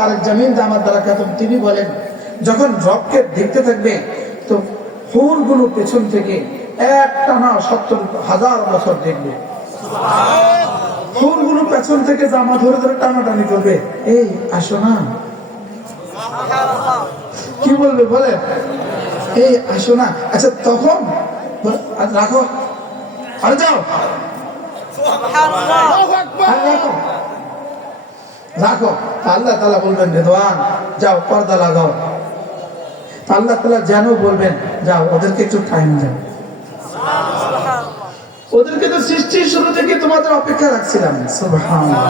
তারেক জামিল দামাত বারাকাতুহু তিনি বলেন, যখন রবকে দেখতে থাকবে তো হুরগুলো পেছন থেকে একটানা 70,000 বছর দেখবে। হুরগুলো পেছন থেকে জামা ধরে ধরে টানাটানি করবে, এই আসো না, কি বলবে বলে, এই আসো না। আচ্ছা তখন রাখো, আরে যাও, রাখো। আল্লাহ তাআলা বলবেন রিদওয়ান যাও পর্দা লাগাও। আল্লাহ তাআলা যেন বলবেন যাও ওদেরকে একটু টাইম দাও, ওদেরকে তো সৃষ্টির শুরু থেকে তোমাদের অপেক্ষা রাখছিলাম, সুবহানাল্লাহ।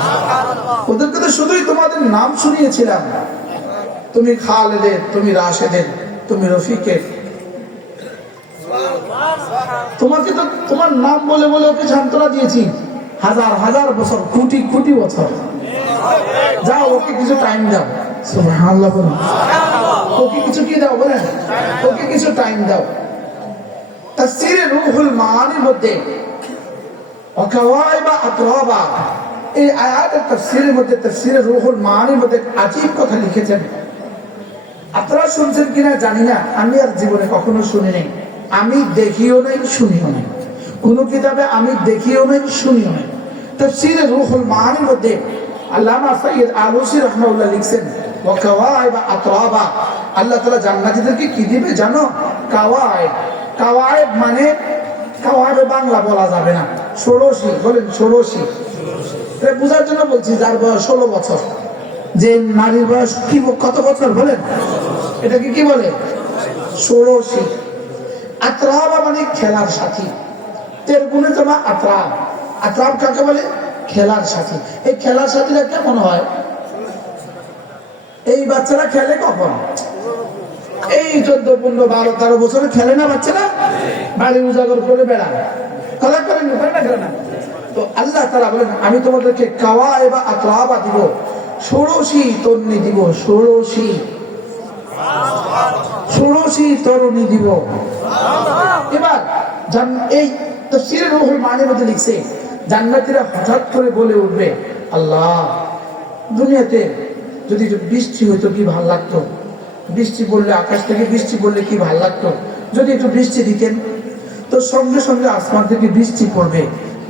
ওদেরকে তো শুধুই তোমাদের নাম শুনিয়েছিলাম, তুমি খালেদের, তুমি রাশেদের, তুমি রফিকের, তোমাকে তো তোমার নাম বলে বলে ওকে সান্ত্বনা দিয়েছি হাজার হাজার বছর, কোটি কোটি বছর। যাও ওকে কিছু টাইম দাও, সুবহানাল্লাহ বলুন। ওকে কিছু কি দাও বলেন, ওকে কিছু টাইম দাও। তাফসীরে রূহুল মাআনির মধ্যে ওয়াকাওয়াইবা আতরাবা, এই আয়াতের তাফসীরের মধ্যে, তাফসীরে রূহুল মাআনির মধ্যে আজীব কথা লিখেছেন। আপনারা শুনছেন কিনা জানি না, আমি আর জীবনে কখনো শুনি নাই, আমি দেখিও নাই শুনিও নাই, কোন কিতাবে আমি দেখিও নাই শুনিও নাই। তাফসীরে রূহুল মাআনির মধ্যে আল্লামা সাইয়্যিদ আলুসি রাহমাহুল্লাহ লিখছেন ওয়াকাওয়াইবা আতরাবা, আল্লাহ তাআলা জান্নাতীদেরকে কি দিবে জানো? কাওয়াইব। কাওয়াইব মানে, কাওয়াইবে বাংলা বলা যাবে না, ষোড়শী বলেন, ষোড়শী। এটা বোঝার জন্য বলছি, যার বয়স 16 বছর, যে নারীর বয়স কি কত বছর বলেন, এটাকে কি বলে? ষোড়শী। আতরাবা মানে খেলার সাথী, তের গুণে জমা আতরাব। আতরাব কাকে বলে? খেলার সাথী। এই খেলার সাথীরা কেমন হয়? এই বাচ্চারা খেলে কখন? এই 14, 15, 12, 13 বছরে খেলে না বাচ্চারা, বাড়ি উজাগর করে বেড়ায়, খেলা করেন না। তো আল্লাহ তাআলা বলেন আমি তোমাদেরকে কাওয়াইবা আতরাবা দিব, ষোড়শী তরুণী দিব, ষোড়শী তরুণী দিব। এবার এই তাফসীরে রূহুল মাআনির মধ্যে লিখছে জান্নাতীরা হঠাৎ করে বলে উঠবে, আল্লাহ দুনিয়াতে যদি বৃষ্টি হইতো কি ভালো লাগতো, বৃষ্টি পড়লে, আকাশ থেকে বৃষ্টি পড়লে কি ভালো লাগতো, যদি একটু বৃষ্টি দিতেন। তো সঙ্গে সঙ্গে আসমান থেকে বৃষ্টি পড়বে,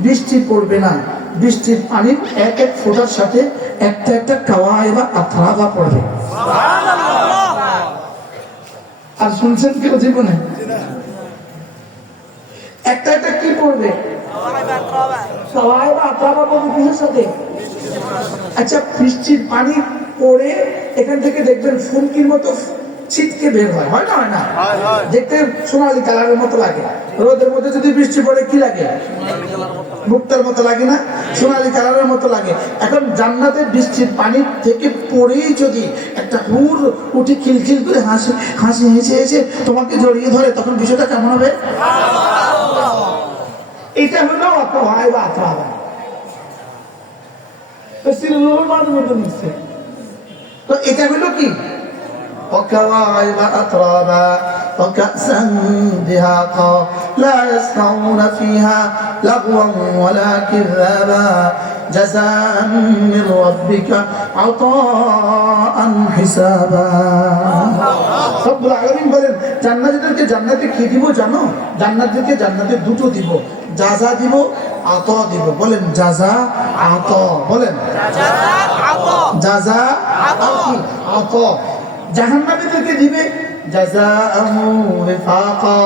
বৃষ্টি পড়বে না, বৃষ্টির পানির এক এক ফোঁটার সাথে একটা একটা কাওয়াইবা আতরাবা পড়বে। আর শুনছেন কেউ জীবনে? একটা একটা কি পড়বে? কাওয়াইবা আতরাবা পড়বে কিসের সাথে? আচ্ছা বৃষ্টির পানি পড়ে এখান থেকে দেখবেন ফুলকির মতো ছিটকে বের হয়, হয় না? হয় না? দেখতে সোনালী কালারের মতো লাগে। রোদের মধ্যে যদি বৃষ্টি পড়ে কি লাগে? মুক্তার মতো লাগে না? সোনালী কালারের মতো লাগে। এখন জান্নাতের বৃষ্টির পানি থেকে পড়েই যদি একটা হুর উঠে খিলখিল করে হাসি হাসি হেসে হেসে তোমাকে জড়িয়ে ধরে, তখন বিষয়টা কেমন হবে? এটা হলো ওয়াকাওয়াইবা আতরাবা। তো এটা হলো কি? وكواعب أترابا وكأسا دهاقا لا يسمعون فيها لغوا ولا كذابا جزاء من ربك عطاء حسابا। রব্বুল আলামিন বলেন জান্নাতীদেরকে জান্নাতে কি দিব জানো? জান্নাতীদেরকে জান্নাতে দুটো দিব, জাযা দিব, আতা দিব। বলেন জাযা আতা, বলেন জাযা আতা। জাহান্নামীদেরকে দিবে জাযাআহু ওয়িফাকা,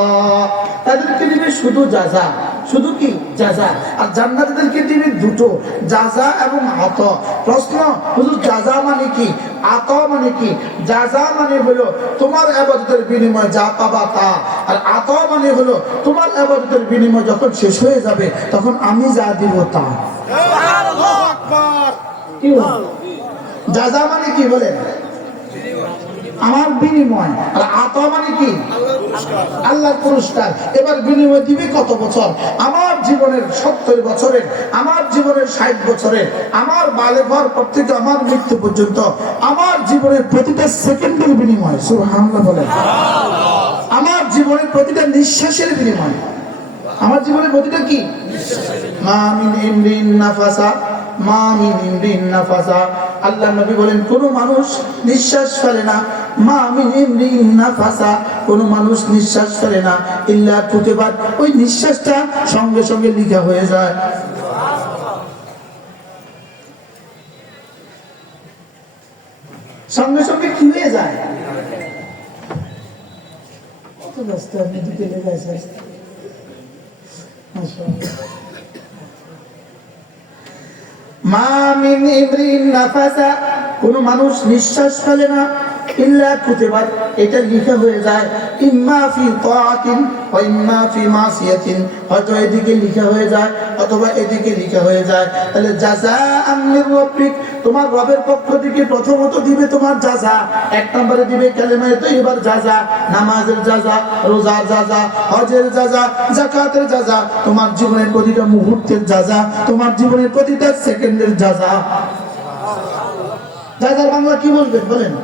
তাদেরকে দিবে শুধু জাযা, শুধু কি জাযা। আর জান্নাতীদেরকে দিবে দুটো, জাযা এবং আতা। প্রশ্ন, হুজুর জাযা মানে কি, আতা মানে কি? জাযা মানে হলো তোমার ইবাদতের বিনিময় যা পাবা তা, আর আতা মানে হলো তোমার ইবাদতের বিনিময় যখন শেষ হয়ে যাবে তখন আমি যা দিব তা। সুবহানাল্লাহু আকবার। কি জাযা মানে কি বলেন? আমার বিনিময়। আর আতা মানে কি? আল্লাহর পুরস্কার। এবার বিনিময় দিবে কত বছর? আমার জীবনের 70 বছরের, আমার জীবনের 60 বছরের, আমার বালেগ হওয়ার পর থেকে আমার মৃত্যু পর্যন্ত আমার জীবনের প্রতিটা সেকেন্ডের বিনিময়। সুবহানাল্লাহ বলেন। আমার জীবনের প্রতিটা নিঃশ্বাসের বিনিময়। আমার জীবনের প্রতিটা কি? মা মিন ইমরিন নাফাসা, মা মিন ইমরিন নাফাসা আল্লাহ নবী বলেন কোন মানুষ নিঃশ্বাস ফেলে না, মা মিন ইমরিন নাফাসা, কোন মানুষ নিঃশ্বাস ফেলে না ইল্লা কুতিবাত, ওই নিঃশ্বাসটা সঙ্গে সঙ্গে লিখা হয়ে যায়। সঙ্গে সঙ্গে কি হয়ে যায়? কত ব্যস্ত আপনি দিকে লেগে আছেন। মা মিন ইমরিন নাফাসা, কোন মানুষ নিঃশ্বাস ফেলে না ইল্লা কুতিবাত, এটা লিখা হয়ে যায় ইম্মা ফি তাআতিন ওয়া ইম্মা ফি মাসিয়াতিন, হয়তো এদিকে লিখা হয়ে যায় অথবা এদিকে লিখা হয়ে যায়। তাহলে জাযাআম মির রাব্বিক, তোমার রবের পক্ষ থেকে প্রথমত দিবে তোমার জাযা, এক নম্বরে দিবে কালেমায়ে তাইয়্যিবার জাযা, নামাজের জাযা, রোজার জাযা, হজের জাযা, যাকাতের জাযা, তোমার জীবনের প্রতিটা মুহূর্তের জাযা, তোমার জীবনের প্রতিটা সেকেন্ডের জাযা। জাযার বাংলা কি বলবেন বলেন?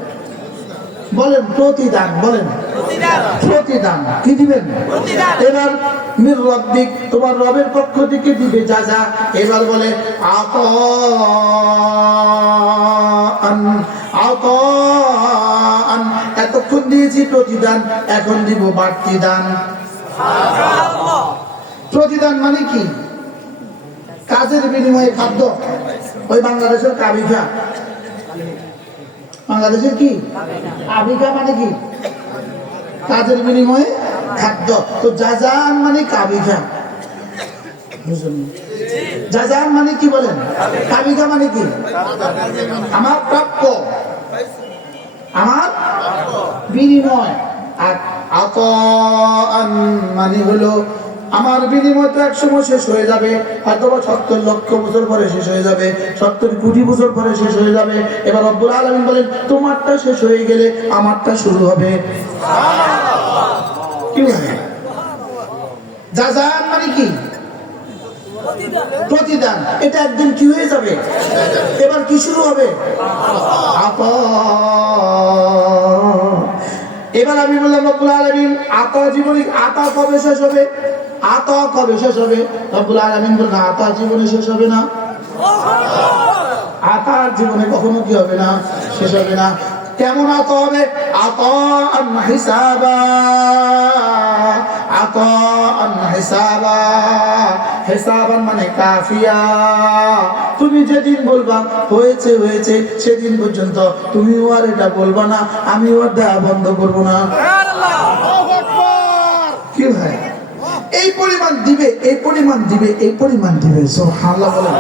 বলেন প্রতিদান, বলেন প্রতিদান। কি দিবেন? এবার মির রাব্বিক, তোমার রবের পক্ষ থেকে দিবে জাযা। এবার বলে আতাআন, আতাআন, এতক্ষণ দিয়েছি প্রতিদান, এখন দিব বাড়তি দান। প্রতিদান মানে কি? কাজের বিনিময়ে খাদ্য। ওই বাংলাদেশের কাবিখা, বাংলাদেশের কি আবিকা মানে কি? কাজের বিনিময়ে খাদ্য। তো জাযান মানে কাবিকা, বুঝলেন? জাযান মানে কি বলেন? কাবিকা মানে কি? আমার প্রাপ্য, আমার বিনিময়। আর আতাআন মানে হলো আমার বিনিময় তো একসময় শেষ হয়ে যাবে, অথবা 70 লক্ষ বছর পরে শেষ হয়ে যাবে, 70 কোটি বছর পরে শেষ হয়ে যাবে। এবার রব্বুল আলামিন বলেন তোমারটা শেষ হয়ে গেলে আমারটা শুরু হবে। কি বলেন? জাযান মানে কি? প্রতিদান। এটা একদিন কি হয়ে যাবে? এবার কি শুরু হবে? আতা। এবার আমি বললাম রব্বুল আলামিন আতা জীবনে, আতা কবে শেষ হবে? আতা কবে শেষ হবে? রব্বুল আলামিন বলেন আতা জীবনে শেষ হবে না। আতা জীবনে কখনো কি হবে না? শেষ হবে না। কেমন আতা হবে? আতাআন হিসাবা, আতাআন হিসাবা, হিসাবান মানে কাফিয়া। তুমি যেদিন বলবা হয়েছে হয়েছে, সেদিন পর্যন্ত তুমিও আর এটা বলবা না, আমিও আর দেয়া বন্ধ করবো না। কি ভাই? এই পরিমাণ দিবে, এই পরিমাণ দিবে, এই পরিমাণ দিবে। সুবহানাল্লাহ বলেন।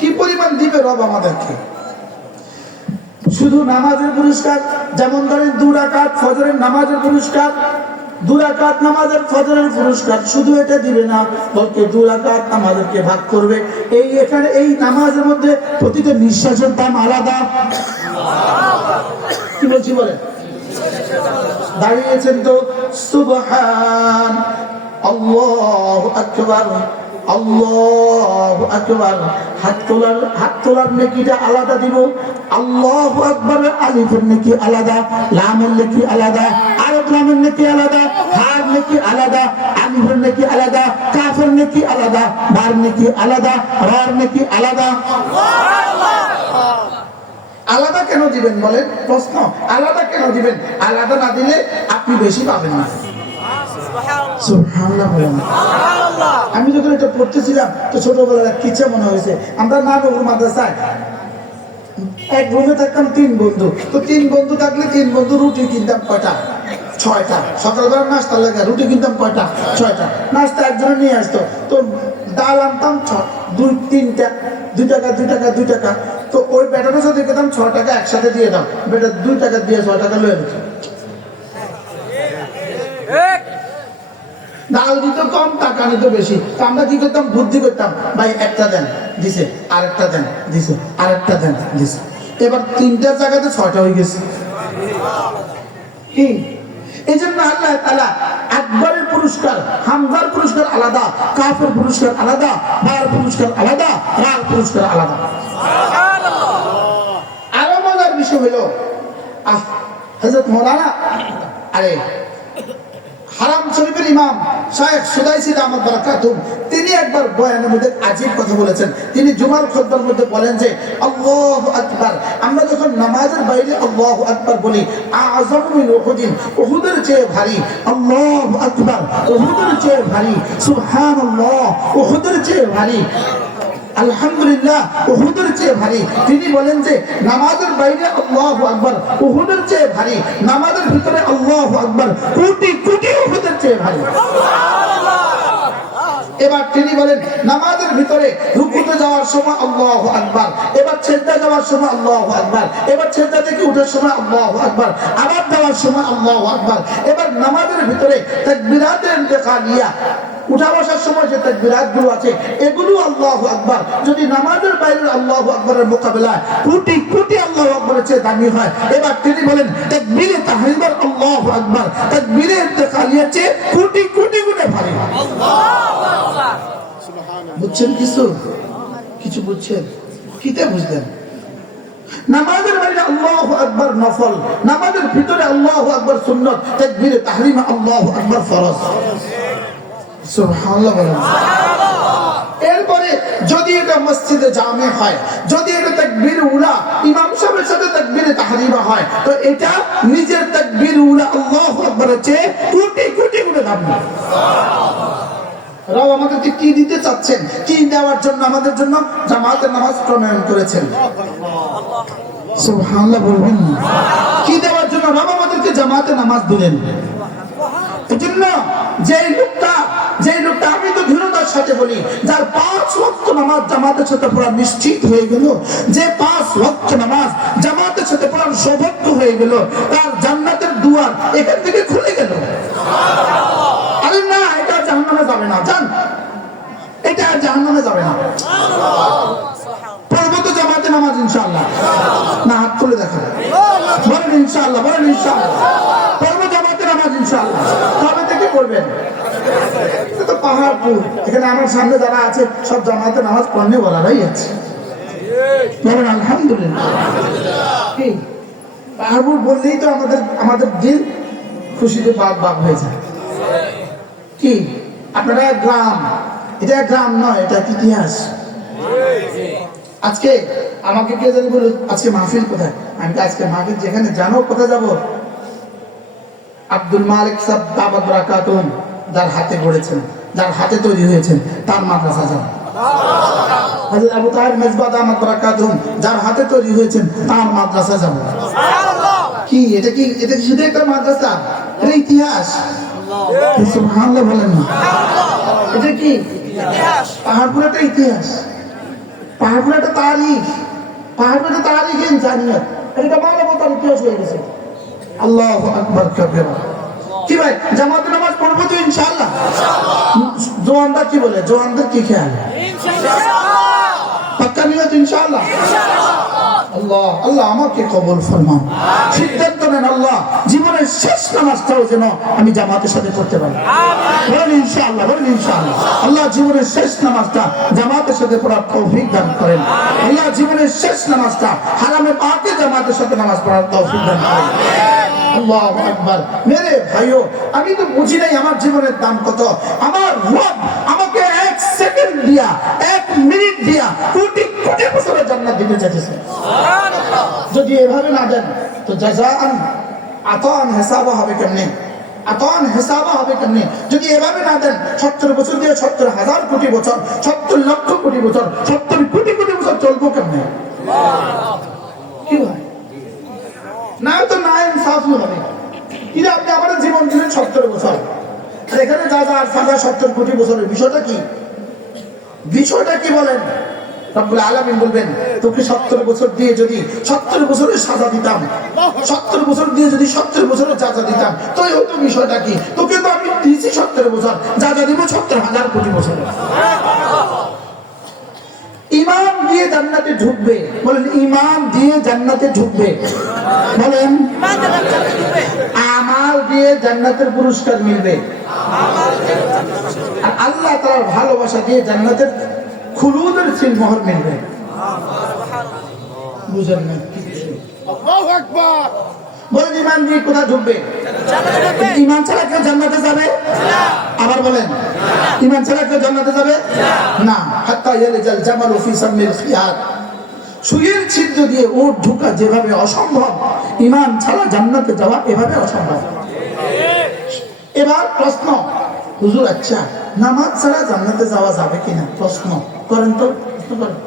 কি পরিমাণ দিবে রব আমাদেরকে? শুধু নামাজের পুরস্কার, যেমন ধরেন 2 রাকাত ফজরের নামাজের পুরস্কার, 2 রাকাত নামাজের ফজরের পুরস্কার, শুধু এটা দিবে না, বলতে 2 রাকাত আমাদেরকে ভাগ করবে। এই এখানে এই নামাজের মধ্যে প্রতিটা নিঃশ্বাসের দাম আলাদা। কি বলছি বলেন? দাঁড়িয়েছেন তো সুবহান আল্লাহু আকবার, আল্লাহু আকবার। হাত তোলার নেকিটা আলাদা দিব। আল্লাহু আকবারের আলিফের নেকি আলাদা, লামের নেকি আলাদা, আরব লামের নেকি আলাদা, হার নেকি আলাদা, আলিফের নেকি আলাদা, কাফের নেকি আলাদা, বার নেকি আলাদা, রার নেকি আলাদা। আলাদা কেন দিবেন বলেন? প্রশ্ন, আলাদা কেন দিবেন? আলাদা না দিলে আপনি বেশি পাবেন না। সুবহানাল্লাহ বলেন। আমি যখন এটা পড়তেছিলাম তো ছোটবেলার এক কিচ্ছা মনে হয়েছে। আমরা নানুর মাদ্রাসায় এক রুমে থাকতাম 3 বন্ধু। তো 3 বন্ধু থাকলে 3 বন্ধু রুটি কিনতাম কয়টা? 6টা। সকালবেলা নাস্তা লাগে, রুটি কিনতাম কয়টা? 6টা। নাস্তা একজনে নিয়ে আসতো, তো ডাল আনতাম 2-3টা, 2 টাকা 2 টাকা 2 টাকা। তো ওই বেটাটা সাথে খেতাম 6 টাকা একসাথে দিয়ে দাও, বেটা 2 টাকা দিয়ে 6 টাকা লয়ে নিত। ডাল দিত কম, টাকা নিত বেশি। তো আমরা কি করতাম? বুদ্ধি করতাম, ভাই একটা দেন, দিছে, আরেকটা দেন, দিছে, আরেকটা দেন, দিছে। এবার 3টার জায়গাতে 6টা হয়ে গেছে। কি এই জন্য আল্লাহ তাআলা আকবরের পুরস্কার, হামজার পুরস্কার আলাদা, কাফের পুরস্কার আলাদা, বার পুরস্কার আলাদা, রার পুরস্কার আলাদা। আরো মজার বিষয় হলো হযরত মাওলানা হারাম শরীফের ইমাম শায়েখ সুদাইসি দামাত বারাকাতুহু, তিনি একবার বয়ানের মধ্যে আজীব কথা বলেছেন। তিনি জুমার খুতবার মধ্যে বলেন যে আল্লাহু আকবার, আমরা যখন নামাজের বাইরে আল্লাহু আকবার বলি, আযম মিন উহুদিন, উহুদের চেয়ে ভারী। আল্লাহু আকবার, উহুদের চেয়ে ভারী। সুবহানাল্লাহ, উহুদের চেয়ে ভারী। আলহামদুলিল্লাহ, উহুদের চেয়ে ভারী। তিনি বলেন যে নামাজের বাইরে আল্লাহু আকবার উহুদের চেয়ে ভারী, নামাজের ভিতরে আল্লাহু আকবার কোটি কোটি উহুদের চেয়ে ভারী। এবার তিনি বলেন নামাজের ভিতরে রুকুতে যাওয়ার সময় আল্লাহু আকবার, এবার সিজদা যাওয়ার সময় আল্লাহু আকবার, এবার সিজদা থেকে ওঠার সময় আল্লাহু আকবার, আবার যাওয়ার সময় আল্লাহু আকবার। এবার নামাজের ভিতরে তাকবীরাতে ইন্তেকালিয়া, উঠা বসার সময় যে তাকবীরাত গুলো আছে এগুলো আল্লাহু আকবার। যদি নামাজের বাইরে আল্লাহু আকবারের মোকাবেলায় কোটি কোটি আল্লাহু আকবারের চেয়ে দামি হয়, এবার তিনি বলেন তাকবীরে তাহরিমার আল্লাহু আকবার তাকবীরে ইন্তেকালিয়ার চেয়ে কোটি কোটি গুণে ভারী। বুঝছেন? কিছু কিছু বুঝছেন? কিতে বুঝলেন? নামাজের বাইরে আল্লাহু আকবার নফল, নামাজের ভিতরে আল্লাহু আকবার সুন্নাত, তাকবীরে তাহরিমা আল্লাহু আকবার ফরজ। সুবহানাল্লাহ বলেন। এরপরে যদি এটা মসজিদে জামে হয়, যদি এটা তাকবীর উলা ইমাম সাহেবের সাথে তাকবীরে তাহরিমা হয়, তো এটা নিজের তাকবীর উলা আল্লাহু আকবারের চেয়ে কোটি কোটি গুণে দামি। রাও আমাদেরকে কি দিতে চাচ্ছেন? কি দেওয়ার জন্য আমাদের জন্য জামাতের নামাজ প্রণয়ন করেছেন? সুবহানাল্লাহ বলবেন। কি দেওয়ার জন্য রাও আমাদেরকে জামাতে নামাজ দিলেন? এজন্য যে লোকটা আমি তো দৃঢ়তার সাথে বলি, যার 5 ওয়াক্ত নামাজ জামাতের সাথে পড়া নিশ্চিত হয়ে গেল, যে 5 ওয়াক্ত নামাজ জামাতের সাথে পড়ার সৌভাগ্য হয়ে গেল, তার জান্নাতের দুয়ার এখান থেকে খুলে গেল। আরে না, এটা জাহান্নামে যাবে না, জান, এটা জাহান্নামে যাবে না। পড়বো তো জামাতে নামাজ ইনশাআল্লাহ। না, হাত তুলে দেখা বলেন ইনশাআল্লাহ, বলেন ইনশাআল্লাহ। পড়বো জামাতে নামাজ ইনশাআল্লাহ। কবে থেকে পড়বেন? তো পাহাড়পুর, এখানে আমার সামনে যারা আছে সব জামাতে নামাজ পড়নে বলারাই আছে। বলেন আলহামদুলিল্লাহ। কি পাহাড়পুর বললেই তো আমাদের দিল খুশিতে বাগ বাগ হয়ে যায়। কি আপনারা গ্রাম, এটা গ্রাম নয়, এটা ইতিহাস। আজকে আমাকে কে জানি বলল আজকে মাহফিল কোথায়? আমি আজকে মাহফিল যেখানে জানো কোথায় যাব? আব্দুল মালিক সাহেব দাওয়াত বরাকাতুন, যার হাতে গড়েছেন, যার হাতে তৈরি হয়েছেন, তার মাদ্রাসা যাব। হযরত আবু তাহের মেজবা দাওয়াত বরাকাতুন, যার হাতে তৈরি হয়েছেন, তার মাদ্রাসা যাব। কি এটা কি শুধু একটা মাদ্রাসা? এটা ইতিহাস। সুবহানাল্লাহ বলেন না। এটা কি ইতিহাস? পাহাড়পুর একটা ইতিহাস, পাহাড়পুর একটা তারিখ, পাহাড়পুর একটা তারিখ ইনসানিয়ত, এটা মানবতার ইতিহাস হয়ে গেছে। আল্লাহু আকবার কাবীরা। কি ভাই জামাতে নামাজ পড়বো তো ইনশাআল্লাহ? জওয়ানরা কি বলে? জওয়ানদের কি খেয়াল? ইনশাআল্লাহ। পাক্কা নিয়ত ইনশাআল্লাহ। আল্লাহ আল্লাহ আমাকে কবুল ফরমান। সিদ্ধান্ত নেন আল্লাহ জীবনের শেষ নামাজটাও যেন আমি জামাতের সাথে করতে পারি। বলেন ইনশাআল্লাহ, বলেন ইনশাআল্লাহ। আল্লাহ জীবনের শেষ নামাজটা জামাতের সাথে পড়ার তৌফিক দান করেন। আল্লাহ জীবনের শেষ নামাজটা হারামে পাকে জামাতের সাথে নামাজ পড়ার তৌফিক দান করেন। আল্লাহু আকবার। মেরে ভাইও, আমি তো বুঝি নাই আমার জীবনের দাম কত। আমার রব আমাকে 1 সেকেন্ড দিয়া, 1 মিনিট দিয়া কোটি কোটি বছরের জান্নাত দিতে চাইছে। যদি এভাবে না দেন তো জাযাআন আতান হিসাবা হবে কেমনে? আতান হিসাবা হবে কেমনে? যদি এভাবে না দেন 70 বছর দিয়ে 70,000 কোটি বছর, 70 লক্ষ কোটি বছর, 70 কোটি কোটি বছর চলবো কেমনে? কি ভাই না তো না ইনসাফই হবে। কিন্তু আপনি আমাদের জীবন দিলেন 70 বছর, আর এখানে যা যা সাজা 70 কোটি বছরের বিষয়টা কি? বিষয়টা কি বলেন? রব্বুল আলামিন বলবেন তোকে 70 বছর দিয়ে যদি 70 বছরের সাজা দিতাম, 70 বছর দিয়ে যদি 70 বছরের সাজা দিতাম, তো এই হতো বিষয়টা কি? তোকে তো আমি দিয়েছি 70 বছর, যা যা দিব 70,000 কোটি বছর। ইমান দিয়ে জান্নাতে ঢুকবে, বলেন ইমান দিয়ে জান্নাতে ঢুকবে, বলেন আমাল দিয়ে জান্নাতের পুরস্কার মিলবে, আর আল্লাহ তাআলার ভালোবাসা দিয়ে জান্নাতের খুলুদের সিলমোহর মিলবে। বুঝেন না? আল্লাহু আকবার। বলেন ইমান দিয়ে কোথায় ঢুকবে? ঈমান ছাড়া কেউ জান্নাতে যাবে? আবার বলেন, ঈমান ছাড়া কেউ জান্নাতে যাবে না। হাত্তা ইয়ালিজাল জামালু ফি সামিল খিয়াত, সুইয়ের ছিদ্র দিয়ে ওট ঢোকা যেভাবে অসম্ভব, ঈমান ছাড়া জান্নাতে যাওয়া এভাবে অসম্ভব। এবার প্রশ্ন, হুজুর আচ্ছা নামাজ ছাড়া জান্নাতে যাওয়া যাবে কিনা? প্রশ্ন করেন তো, প্রশ্ন করেন।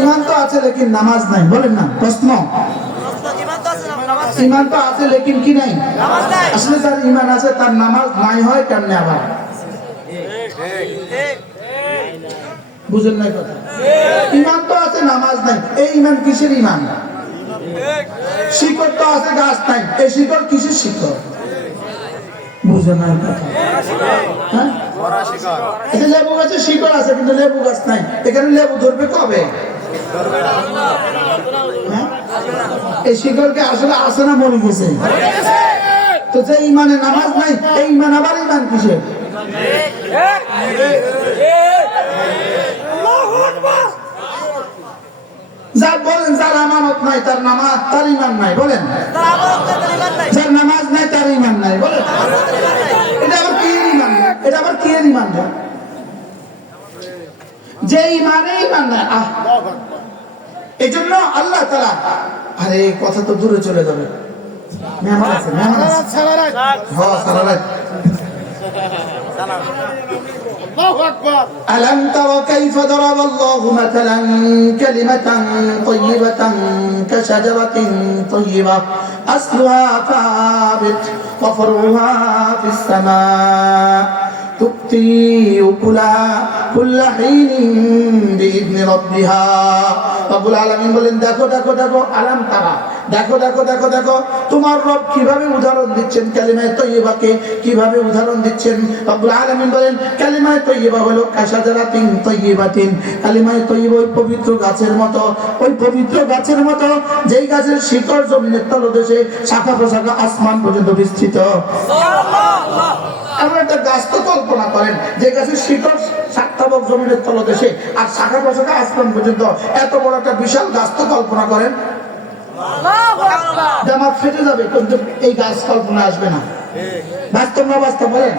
ঈমান তো আছে লেকিন নামাজ নাই, বলেন না। প্রশ্ন, ঈমান তো আছে লেকিন কি নাই? আসলে যার ঈমান আছে তার নামাজ নাই হয় কেমনে? আবার বুঝেন নাই কথা? ঈমান তো আছে নামাজ নাই, এই ঈমান কিসের ঈমান? শিকড় তো আছে গাছ নাই, এই শিকড় কিসের শিকড়? বুঝেন নাই কথা? হ্যাঁ, লেবু গাছের শিকড় আছে কিন্তু লেবু গাছ নাই, এখানে লেবু ধরবে কবে? এই শিকড়কে আসলে আসে না মরে গেছে? তো যে ইমানে নামাজ নাই, এই ইমান আবার ইমান কিসের? যার বলেন যার আমানত নাই তার নামাজ, তার ইমান নাই, বলেন। যার নামাজ নাই তার ইমান নাই, বলেন। এটা আবার কি ইমান? এটা আবার কি ইমান? যে ইমানে ইমান নাই। এই জন্য আল্লাহ তাআলা, আরে কথা তো দূরে চলে যাবে। মেহমান আছে, মেহমান আছে। হ্যাঁ, সারা রাত। ألم تر كيف ضرب الله مثلا كلمة طيبة كشجرة طيبة أصلها ثابت وفرعها في السماء تؤتي أكلها كل حين بإذن ربها। রব্বুল আলামিন বলেন, দেখো দেখো দেখো, আলাম তারা, দেখো দেখো দেখো দেখো, তোমার রব কিভাবে উদাহরণ দিচ্ছেন, কালিমায়ে তয়্যিবাকে কিভাবে উদাহরণ দিচ্ছেন। রব্বুল আলামিন বলেন, কালিমায়ে তয়্যিবা হলো কাশাজারাতিন তয়্যিবাতিন, কালিমায়ে তয়্যিবা ওই পবিত্র গাছের মতো, ওই পবিত্র গাছের মতো যেই গাছের শিকড় জমিনের তলদেশে, শাখা প্রশাখা আসমান পর্যন্ত বিস্তৃত। সুবহানাল্লাহ। এমন একটা গাছ তো কল্পনা করেন যে গাছের শিকড় সাতটাবক জমিনের তলদেশে আর শাখা প্রশাখা আসমান পর্যন্ত, এত বড় একটা বিশাল গাছ তো কল্পনা করেন। জামাত ফেটে যাবে কিন্তু এই গাছ কল্পনা আসবে না। বাস্তব না বাস্তব বলেন?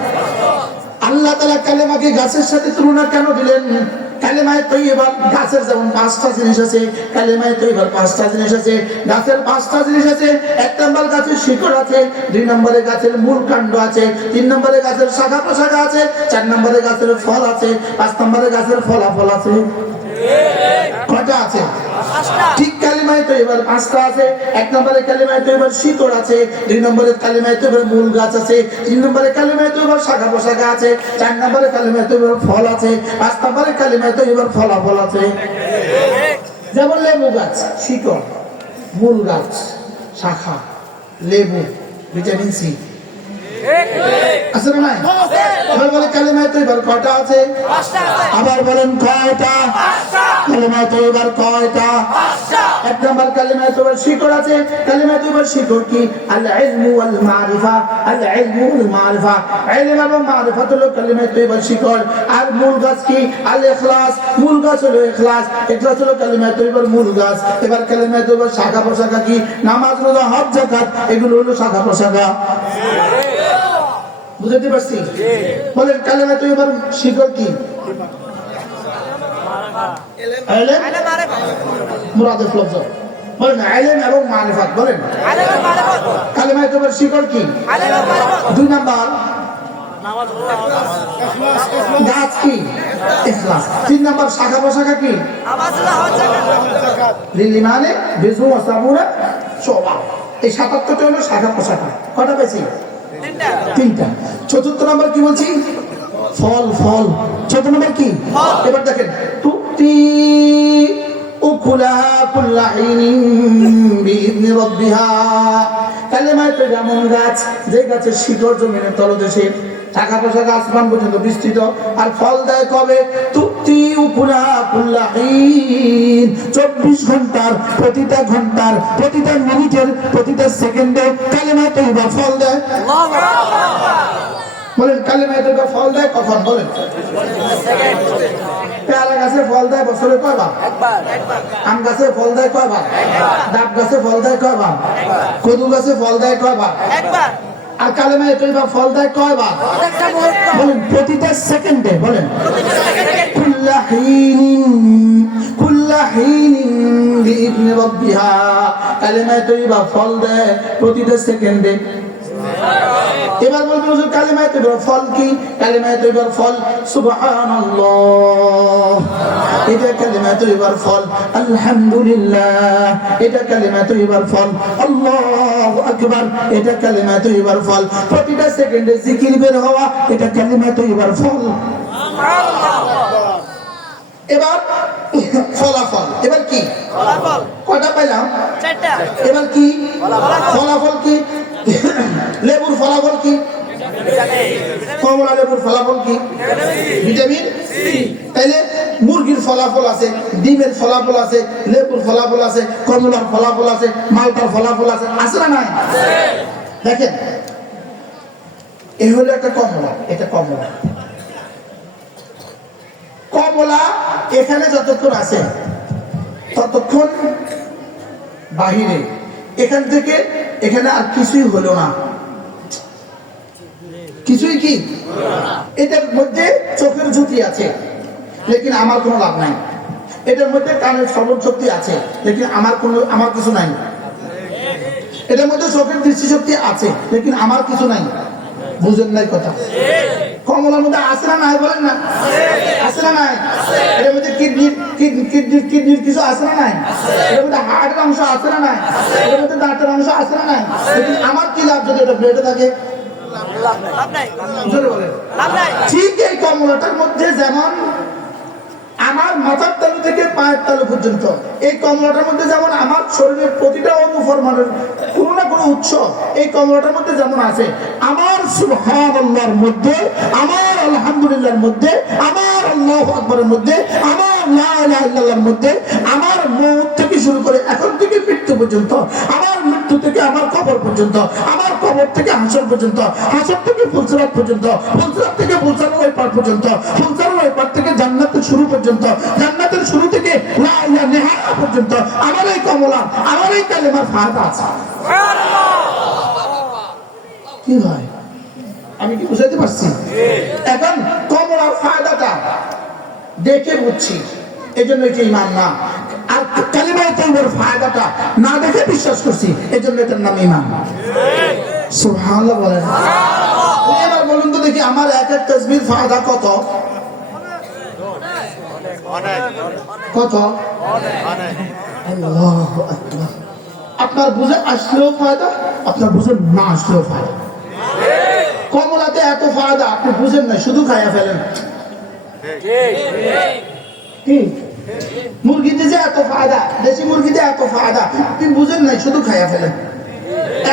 আল্লাহ তাআলা কালেমাকে গাছের সাথে তুলনা কেন দিলেন? কালেমায়ে তয়্যিবা গাছের যেমন 5টা জিনিস আছে, কালেমায়ে তয়্যিবার 5টা জিনিস আছে, গাছের 5টা জিনিস আছে। 1 নম্বর গাছের শিকড় আছে, 2 নম্বরে গাছের মূল কাণ্ড আছে, 3 নম্বরে গাছের শাখা প্রশাখা আছে, 4 নম্বরে গাছের ফল আছে, 5 নম্বরে গাছের ফলাফল আছে। কয়টা আছে? ঠিক কালিমায়ে তয়্যিবার 5টা আছে। 1 নম্বরে কালিমায়ে তয়্যিবার শিকড় আছে, 2 নম্বরে কালিমায়ে তয়্যিবার মূল গাছ আছে, 3 নম্বরে কালিমায়ে তয়্যিবার শাখা প্রশাখা আছে, 4 নম্বরে কালিমায়ে তয়্যিবার ফল আছে, 5 নম্বরে কালিমায়ে তয়্যিবার ফলাফল আছে। যেমন লেবু গাছ, শিকড়, মূল গাছ, শাখা, লেবু, ভিটামিন সি আছে না নাই? আবার বলে কালিমায়ে তয়্যিবার কয়টা আছে? 5টা আছে। আবার বলেন কয়টা? 5টা। কালিমায়ে তয়্যিবার কয়টা? 5টা। 1 নম্বর কালিমায়ে তয়্যিবার শিকড় আছে। কালিমায়ে তয়্যিবার শিকড় কি? আল ইলমু ওয়াল মারিফা, আল ইলমু ওয়াল মারিফা। ইলম এবং মারিফাত হলো কালিমায়ে তয়্যিবার শিকড়। আর মূল গাছ কি? আল ইখলাস, মূল গাছ হলো ইখলাস, ইখলাস হলো কালিমায়ে তয়্যিবার মূল গাছ। এবার কালিমায়ে তয়্যিবার শাখা প্রশাখা কি? নামাজ, রোজা, হজ, যাকাত, এগুলো হলো শাখা প্রশাখা। বুঝতে পারছি? বলেন কালিমায়ে তয়্যিবার শিকড় কি? ইলম, মুরাদফ লফজ। বলেন ইলম এবং মারিফাত। বলেন ইলম এবং মারিফাত। কালিমায়ে তয়্যিবার শিকড় কি? ইলম এবং মারিফাত। 2 নাম্বার নামাজ, গাছ কি? ইখলাস। 3 নাম্বার শাখা প্রশাখা কি? নামাজ, রোজা, হজ, যাকাত। লিলিমানে বিজু ওয়া সাবুরা শোবা। এই 77টা হলো শাখা প্রশাখা। কয়টা পেয়েছি? 3টা। 4র্থ নাম্বার কি বলছি? ফল, ফল। 4র্থ নাম্বার কি? এবার দেখেন, তুতি উকুলাহা কুল্লা হিনিন বিইذনি রাব্বিহা। কালিমায়ে তয়্যিবা এমন গাছ যে গাছের শিকড় জমিনের তলদেশে, শাখা প্রশাখা আসমান পর্যন্ত বিস্তৃত, আর ফল দেয় কবে? তুতি উকুলাহা কুল্লা হিন, 24 ঘন্টার, প্রতিটা ঘন্টার, প্রতিটা মিনিটের, প্রতিটা সেকেন্ডে কালিমায়ে তয়্যিবা ফল দেয়। আল্লাহু আকবার। বলেন কালেমায়ে তৈয়বা ফল দেয় কখন? বলেন। পেয়ারা গাছে ফল দেয় বছরে কয়বার? আম গাছে ফল দেয় কয়বার? ডাব গাছে ফল দেয় কয়বার? কদু গাছে ফল দেয় কয়বার? আর কালেমায়ে তৈয়বা ফল দেয় কয়বার? বলেন প্রতিটা সেকেন্ডে। বলেন কুল্লা হিনিন বিইذن রাব্বিহা। কালেমায়ে তৈয়বা ফল দেয় প্রতিটা সেকেন্ডে। এবার বলবেন হুজুর কালেমায়ে তৈয়বার ফল কি? কালেমায়ে তৈয়বার ফল সুবহানাল্লাহ, এটা কালেমায়ে তৈয়বার ফল। আলহামদুলিল্লাহ, এটা কালেমায়ে তৈয়বার ফল। আল্লাহু আকবার, এটা কালেমায়ে তৈয়বার ফল। প্রতিটা সেকেন্ডে জিকির বের হওয়া, এটা কালেমায়ে তৈয়বার ফল। এবার ফলাফল। এবার কি ফলাফল? কয়টা পাইলাম? চারটা। এবার কি ফলাফল? কি লেবুর ফলাফল কি? কমলা লেবুর ফলাফল কি? Vitamin C. তাইলে মুরগির ফলাফল আছে, ডিমের ফলাফল আছে, লেবুর ফলাফল আছে, কমলার ফলাফল আছে, মালটার ফলাফল আছে, আছে না নাই? দেখেন এই হলো একটা কমলা, এটা কমলা। কমলা এখানে যতক্ষণ আছে ততক্ষণ বাহিরে, এখান থেকে এখানে আর কিছুই হলো না, কিছুই কি এটার মধ্যে চোখের জ্যোতি আছে, লেকিন আমার কোনো লাভ নাই। এটার মধ্যে কানের শ্রবণ শক্তি আছে, লেকিন আমার কিছু নাই। এটার মধ্যে চোখের দৃষ্টিশক্তি আছে, লেকিন আমার কিছু নাই। বুঝেন নাই কথা? কমলার মধ্যে আছে না নাই? বলেন না, আছে না নাই? এর মধ্যে কিডনির কিছু আছে না নাই? এর মধ্যে হার্টের অংশ আছে না নাই? এর মধ্যে দাঁতের অংশ আছে না নাই? আমার কি লাভ যদি এটা ব্লেডে থাকে? ঠিক এই কমলাটার মধ্যে যেমন আমার মাথার তালু থেকে পায়ের তালু পর্যন্ত, এই কমলাটার মধ্যে যেমন আমার শরীরের প্রতিটা অনুফরমানের কোনো না কোনো উৎস এই কমলাটার মধ্যে যেমন আছে, আমার সুবহানাল্লাহর মধ্যে, আমার আলহামদুলিল্লাহর মধ্যে, আমার আল্লাহু আকবারের মধ্যে, আমার লা ইলাহা ইল্লাল্লাহর মধ্যে, আমার মউত থেকে শুরু করে এখন থেকে মৃত্যু পর্যন্ত, আমার মৃত্যু থেকে আমার কবর পর্যন্ত, আমার কবর থেকে হাসর পর্যন্ত, হাসর থেকে ফুলসিরাত পর্যন্ত, ফুলসিরাত থেকে ফুলসিরাতের ওই পার পর্যন্ত, ফুলসিরাতের ওই পার থেকে জান্নাতের শুরু পর্যন্ত, জান্নাতের শুরু থেকে লা ইলাহা নিহায়া পর্যন্ত আমার এই কমলা, আমার এই কালেমার ফায়দা আছে। কি ভাই আমি কি বুঝাইতে পারছি? এখন কমলার ফায়দাটা দেখে বুঝছি, এই জন্য এটা ঈমান না। আর কালিমায়ে তাইয়্যিবার ফায়দাটা না দেখে বিশ্বাস করছি, এই জন্য এটার নাম ঈমান। সুবহানাল্লাহ বলেন। এবার বলুন তো দেখি আমার এক এক তাসবির ফায়দা কত? কত? আল্লাহু আকবার। আপনার বুঝে আসলেও ফায়দা, আপনার বুঝে না আসলেও ফায়দা। কমলাতে এত ফায়দা আপনি বুঝেন না, শুধু খাইয়া ফেলেন। কি মুরগিতে যে এত ফায়দা, দেশি মুরগিতে এত ফায়দা আপনি বুঝেন নাই, শুধু খাইয়া ফেলেন।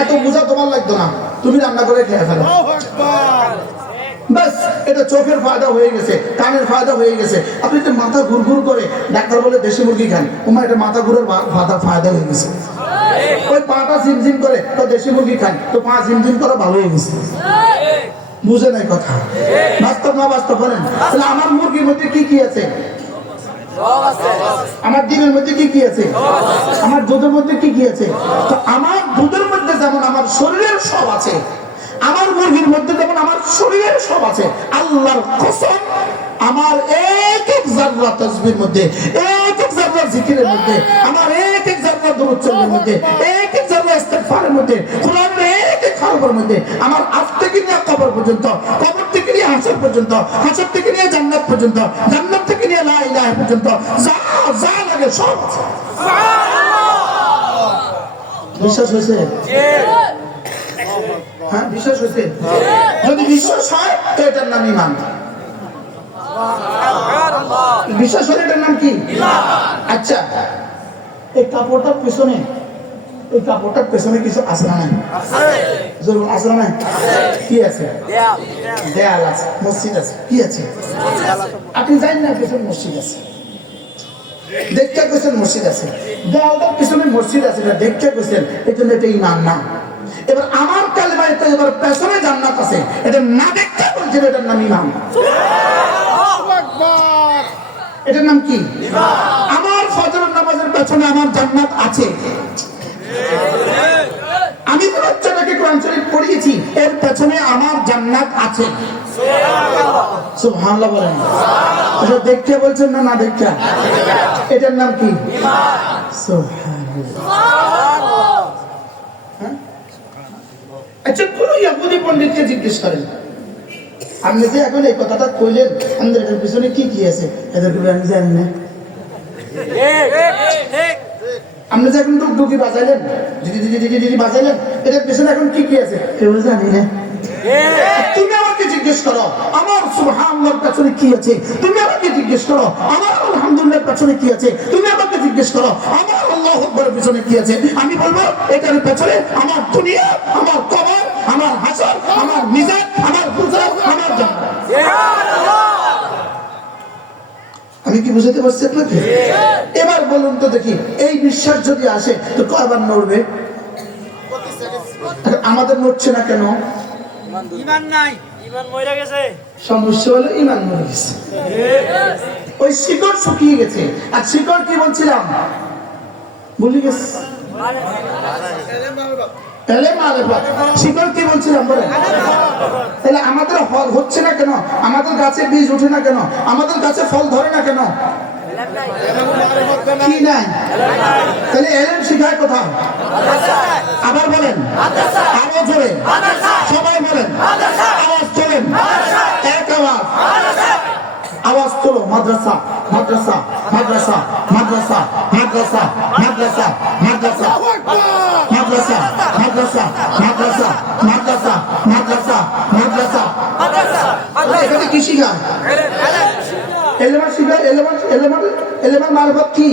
এত বোঝা তোমার লাগতো না, তুমি রান্না করে খেয়ে ফেলো। বাস এটা চোখের ফায়দা হয়ে গেছে, কানের ফায়দা হয়ে গেছে। আপনি তো মাথা ঘুরঘুর করে, ডাক্তার বলে দেশি মুরগি খান, ওমা এটা মাথা ঘুরের ফায়দা হয়ে গেছে। ওই পাটা ঝিমঝিম করে তো দেশি মুরগি খান, তো পা ঝিমঝিম করা ভালো হয়ে গেছে। বুঝে নাই কথা? বাস্তব না বাস্তব বলেন? তাহলে আমার মুরগির মধ্যে কি কি আছে? আমার ডিমের মধ্যে কি কি আছে? আমার দুধের মধ্যে কি কি আছে? তো আমার দুধের মধ্যে যেমন আমার শরীরের সব আছে, আমার মুরগির মধ্যে যেমন আমার শরীরের সব আছে। আল্লাহর কসম, আমার এক এক জাররা তাসবিহের মধ্যে, এক এক জাররা জিকিরের মধ্যে, আমার এক এক জাররা দুরূদ শরীফের মধ্যে, এক এক জাররা ইস্তিগফারের মধ্যে, কোরআনের এক এক হরফের মধ্যে, আমার আজ থেকে নিয়ে কবর পর্যন্ত, কবর থেকে নিয়ে হাসর পর্যন্ত, হাসর থেকে নিয়ে জান্নাত পর্যন্ত, জান্নাত থেকে নিয়ে লা ইলাহা পর্যন্ত যা যা লাগে সব আছে। বিশ্বাস হয়েছে? হ্যাঁ বিশ্বাস হয়েছে? যদি বিশ্বাস হয় তো এটার নাম ঈমান। বিশ্বাস হলে এটার নাম কি? আচ্ছা এই কাপড়টার পেছনে, এই কাপড়টার পেছনে কিছু আছে না নাই? আছে না নাই? কি আছে? দেয়াল আছে, মসজিদ আছে। কি আছে? আপনি জানেন না পেছনে মসজিদ আছে, দেখতে গেছেন মসজিদ আছে, দেয়ালটার পিছনে মসজিদ আছে, দেখতে গেছেন, এই জন্য এটা ঈমান না। এবার আমার কালেমায় তৈবার পেছনে জান্নাত আছে, এটা না দেখতে বলছেন এটার নাম ইমান। এটার নাম কি? আমার ফজরের নামাজের পেছনে আমার জান্নাত আছে। আমি যে বাচ্চাটাকে কোরআন শরীফ পড়িয়েছি এর পেছনে আমার জান্নাত আছে। সুবহানাল্লাহ বলেন। এটা দেখতে বলছেন না না দেখতে? এটার নাম কি? সুবহানাল্লাহ। আচ্ছা কোন ইহুদি পণ্ডিতকে জিজ্ঞেস করেন, আপনি যে এখন এই কথাটা কইলেন আমাদের এটার পিছনে কি কি আছে, এদেরকে আমি জানি না। আপনি যে এখন ডুগডুগি বাজাইলেন, বাজাইলেন, এটার পিছনে এখন কি কি আছে কেউ জানি না। তুমি আমাকে জিজ্ঞেস করো আমার সুবহানাল্লাহর পেছনে কি আছে, তুমি আমাকে জিজ্ঞেস করো আমার আলহামদুলিল্লাহর পেছনে কি আছে, তুমি আমাকে জিজ্ঞেস করো আমার আল্লাহু আকবারের পেছনে কি আছে, আমি বলবো এটার পেছনে আমার দুনিয়া, আমার কবর, আমার হাসর, আমার মিজান, আমার ফুজা, আমার জান্নাত। আমি কি বুঝাতে পারছি আপনাকে? এবার বলুন তো দেখি, এই বিশ্বাস যদি আসে তো কয়বার নড়বে? আমাদের নড়ছে না কেন? ইমান নাই, ইমান মরে গেছে। সমস্যা হলো ইমান মরে গেছে, ওই শিকড় শুকিয়ে গেছে। আর শিকড় কি বলছিলাম ভুলে গেছে, শিকড় কি বলছিলাম বলেন? তাহলে আমাদের ফল হচ্ছে না কেন? আমাদের গাছে বীজ ওঠে না কেন? আমাদের গাছে ফল ধরে না কেন? কি নাই? তাহলে এলেম শিখায় কোথাও? আবার বলেন, আরো জোরে সবাই বলেন, আওয়াজ তোলেন, এক আওয়াজ, আওয়াজ তোলো। মাদ্রাসা, মাদ্রাসা, মাদ্রাসা, মাদ্রাসা, মাদ্রাসা, মাদ্রাসা, মাদ্রাসা, মাদ্রাসা, মাদ্রাসা, মাদ্রাসা, মাদ্রাসা, মাদ্রাসা, মাদ্রাসা। এখানে কি শিখায়? এলেমা শিখায়। এলেমা মারফত কি?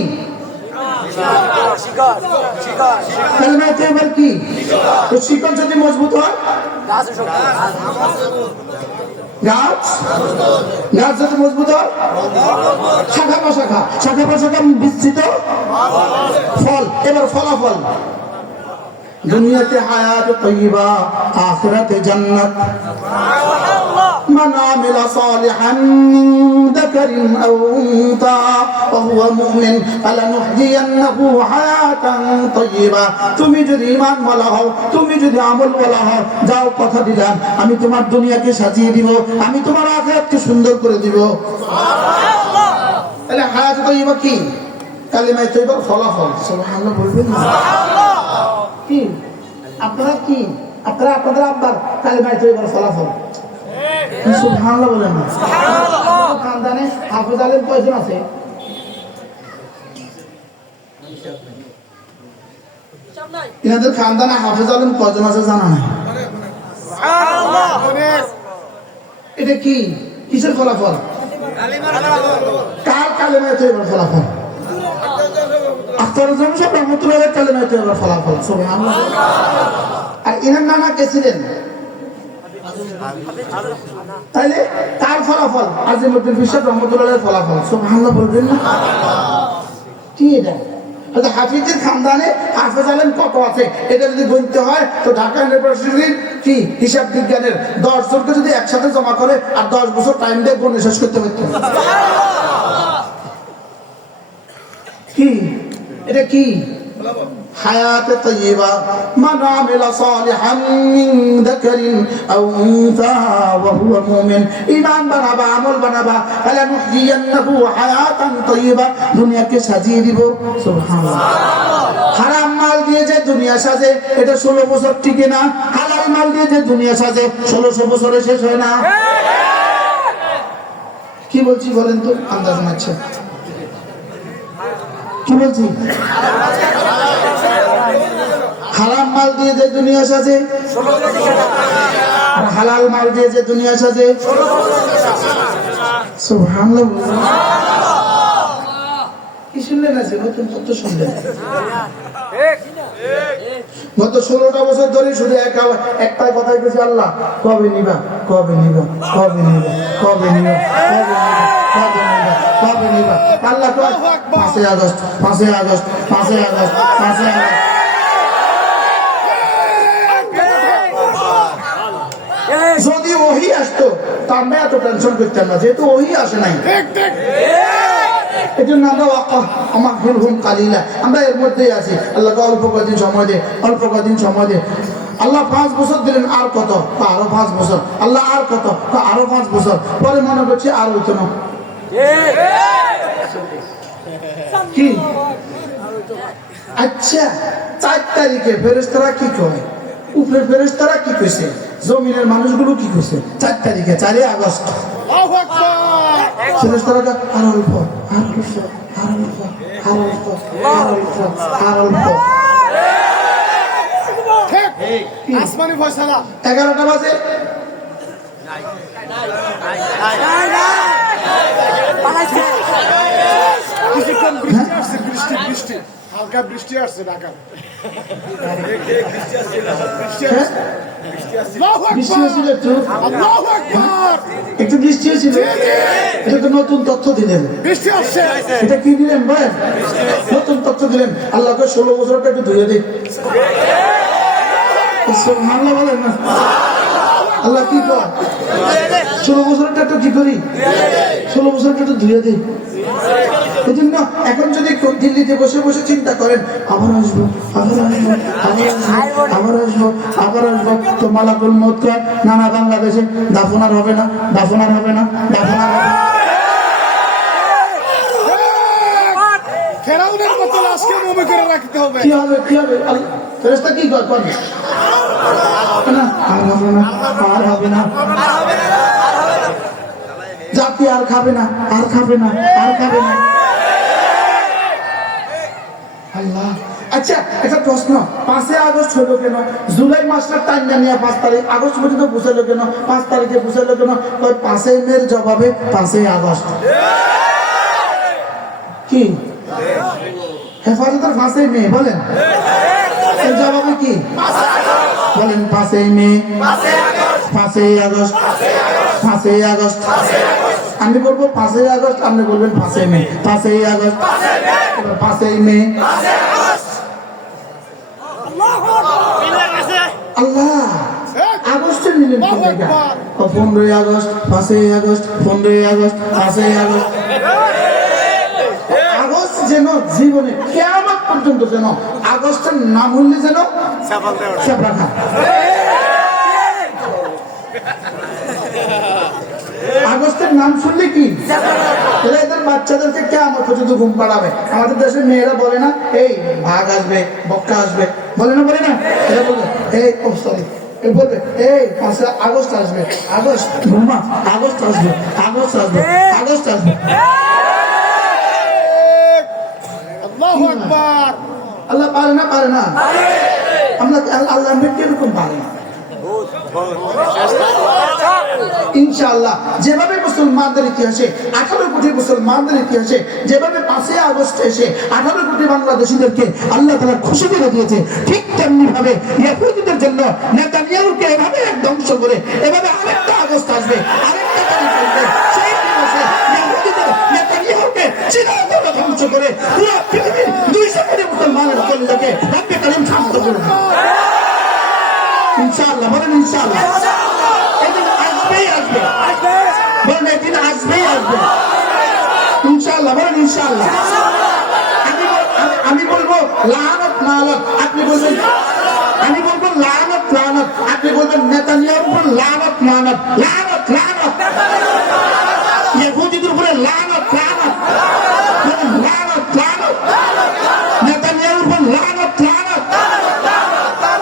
কি? তো শিকড় যদি মজবুত হয়, গাছ যদি মজবুত হয়, শাখা প্রশাখা বিস্তৃত, ফল। এবার ফলাফল, দুনিয়াতে হায়াত তাইয়্যিবা, আখিরাতে জান্নাত। মান আমিলা সালিহান মিন যাকারিন আও উনসা ওয়া হুয়া মুমিন ফালানুহয়িয়ান্নাহু হায়াতান তাইয়্যিবা। তুমি যদি ঈমানওয়ালা হও, তুমি যদি আমলওয়ালা হও, যাও কথা দিলাম আমি তোমার দুনিয়াকে সাজিয়ে দিব, আমি তোমার আখিরাতকে সুন্দর করে দিব। সুবহানাল্লাহ। তাহলে হায়াত তাইয়্যিবা কি? কালিমায়ে তাইয়্যিবার ফলাফল। সুবহানাল্লাহ বলবেন না? কি আপনারা কি আপনারা আপনাদের আব্বার কালিমায়ে তাইয়্যিবার ফলাফল? সুবহানাল্লাহ বলেন না? সুবহানাল্লাহ। খানদানে হাফেজ আলেম কয়জন আছে? ইনাদের খানদানে হাফেজ আলেম কয়জন আছে জানা নাই? সুবহানাল্লাহ। এটা কি কিসের ফলাফল? কার কালিমায়ে তাইয়্যিবার ফলাফল? আখতারুজ্জামান সাহেব রহমাতুল্লাহ আলাইহি কালিমায়ে তাইয়্যিবার ফলাফল। সুবহানাল্লাহ। আর ইনার নানা কে ছিলেন? তাইলে তার ফলাফল আজিমউদ্দিন ফিরসাদ রহমাতুল্লাহ আলাইহির ফলাফল। সুবহানাল্লাহ বলবেন না? কি এটা? হাফিজের খানদানে হাফেজ আলেম কত আছে এটা যদি গণতে হয় তো ঢাকা ইউনিভার্সিটির কি হিসাব বিজ্ঞানের 10 জনকে যদি একসাথে জমা করে আর 10 বছর টাইম দিয়ে গণে শেষ করতে পারতো। কি এটা? কি হায়াত তাইয়্যিবা, মান আমিলা সালিহান মিন যাকারিন আও উনসা ওয়া হুয়া মুমিন। ঈমান বানাবা, আমল বানাবা, ফালানুহয়িয়ান্নাহু হায়াতান তাইয়্যিবা, দুনিয়াকে সাজিয়ে দিব। সুবহানাল্লাহ। হারাম মাল দিয়ে যে দুনিয়া সাজে এটা 16 বছর টিকে না, হালাল মাল দিয়ে যে দুনিয়া সাজে 1600 বছরে শেষ হয় না। কি বলছি বলেন তো? আন্দাজ মারছে কি বলছি? হারাম মাল দিয়ে যে দুনিয়া সাজে আর হালাল মাল দিয়ে যে দুনিয়া সাজে। সুবহানাল্লাহ। কি শুনলেন? আছে নতুন তথ্য শুনলেন। গত 16টা বছর ধরে শুধু একটাই কথাই বলছি, আল্লাহ কবে নিবা, কবে নিবা, কবে নিবা, কবে নিবা, কবে নিবা, কবে নিবা। আল্লাহ 5 আগস্ট, 5 আগস্ট, 5 আগস্ট, 5 আগস্ট। আসতো তা আমরা এত টেনশন করতাম না, যেহেতু ওই আসে নাই। এই জন্য আমরা আমার হুম কালিলা, আমরা এর মধ্যেই আছি। আল্লাহকে অল্প কদিন সময় দে, অল্প কদিন সময় দে। আল্লাহ 5 বছর দিলেন, আর কত? আরো 5 বছর। আল্লাহ আর কত? আরো 5 বছর। পরে মনে করছি আর হইতো না। কি আচ্ছা, 4 তারিখে ফেরেশতারা কি করে? উপরের ফেরেশতারা কি কইছে? জমিনের মানুষগুলো কি কইছে? 4 তারিখে, 4 আগস্ট ফেরেশতারা আর অল্প, আর অল্প, আর অল্প, আর অল্প, আর অল্প, আর অল্প। আসমানি ফয়সালা 11টা বাজে। কিছুক্ষণ বৃষ্টি আসছে, বৃষ্টি হালকা বৃষ্টি আসছে ঢাকা বৃষ্টি হয়েছিল একটু, আল্লাহু আকবার একটু বৃষ্টি হয়েছিল। এটা তো নতুন তথ্য দিলেন। বৃষ্টি আসছে এটা কি দিলেন ভাই? নতুন তথ্য দিলেন। আল্লাহকে 16 বছরটা একটু ধুয়ে দিই। সুবহানাল্লাহ বলেন না। আল্লাহ কি কর? 16 বছরটা একটু কি করি? 16 বছরটা একটু ধুয়ে দিই। এই জন্য এখন যদি দিল্লিতে বসে বসে চিন্তা করেন, আবার আসবো, আবার আসবো, আবার আসবো, আবার আসবো, আবার আসবো, তো মালাকুল মউত কর না না, বাংলাদেশে দাফন আর হবে না, দাফন আর হবে না, দাফন আর হবে না। ফেরাউনের মতো লাশকে মমি করে রাখতে হবে। কি হবে, কি হবে? ফেরেশতা কি করে? না আর হবে না, আর হবে না, জাতি আর খাবে না, আর খাবে না, আর খাবে না। আল্লাহ। আচ্ছা, একটা প্রশ্ন, 5 আগস্ট হলো কেন? জুলাই মাসটা টাইম জানিয়ে 5 তারিখ আগস্ট পর্যন্ত বুঝালো কেন? 5 তারিখে বুঝালো কেন? 5 মের জবাবে 5 আগস্ট। কি হেফাজতের 5 মে বলেন, এর জবাবে কি বলেন? 5 মে, 5 আগস্ট, 5 আগস্ট। আমি বলবো 5 আগস্ট, আপনি বলবেন 5 মে। 5 আগস্ট, 5 মে। আল্লাহ আগস্টে নিলেন কোন জায়গা? 15 August, 5 August, 15 August, 5 August. August যেন জীবনে কিয়ামত পর্যন্ত যেন আগস্টের নাম হলে যেন চাপ রাখা। আগস্টের নাম শুনলে কি এদের বাচ্চাদেরকে কিয়ামত পর্যন্ত ঘুম পাড়াবে। আমাদের দেশের মেয়েরা বলে না, এই ভাগ আসবে, বক্কা আসবে, বলে না, বলে না? এরা বলবে এই, ও সরি, বলবে এই 5 আগস্ট আসবে, আগস্ট ঘুমা, আগস্ট আসবে, আগস্ট আসবে, আগস্ট আসবে। আল্লাহু আকবার। আল্লাহ পারে না, পারে না? আমরা আল্লাহ কিরকম পারে না? ইনশাআল্লাহ যেভাবে মুসলমানদের ইতিহাসে 18 কোটি মুসলমানদের ইতিহাসে যেভাবে 5 আগস্ট এসে 18 কোটি বাংলাদেশীদেরকে আল্লাহ তাআলা খুশি করে দিয়েছে, ঠিক তেমনি ভাবে ইহুদিদের জন্য নেতানিয়াহুকে এভাবে এক ধ্বংস করে এভাবে আরেকটা আগস্ট আসবে, আরেকটা তারিখ আসবে। সেই দিবসে ইহুদিদের নেতানিয়াহুকে চিরতরে ধ্বংস করে পুরো পৃথিবীর 200 কোটি মুসলমানের কলিজাকে রব্বে কারীম শান্ত করে দেবে। ইনশাআল্লাহ বলেন, ইনশাআল্লাহ। এদিন আসবেই আসবে, বলেন এদিন আসবেই আসবে। ইনশাআল্লাহ বলেন, ইনশাআল্লাহ। আমি বলবো লানত লানত, আপনি বলবেন, আমি বলবো লানত লানত, আপনি বলবেন নেতানিয়াহুর উপর লানত লানত, লানত লানত, ইহুদিদের উপরে লানত লানত, লানত লানত, নেতানিয়াহুর উপর লানত লানত।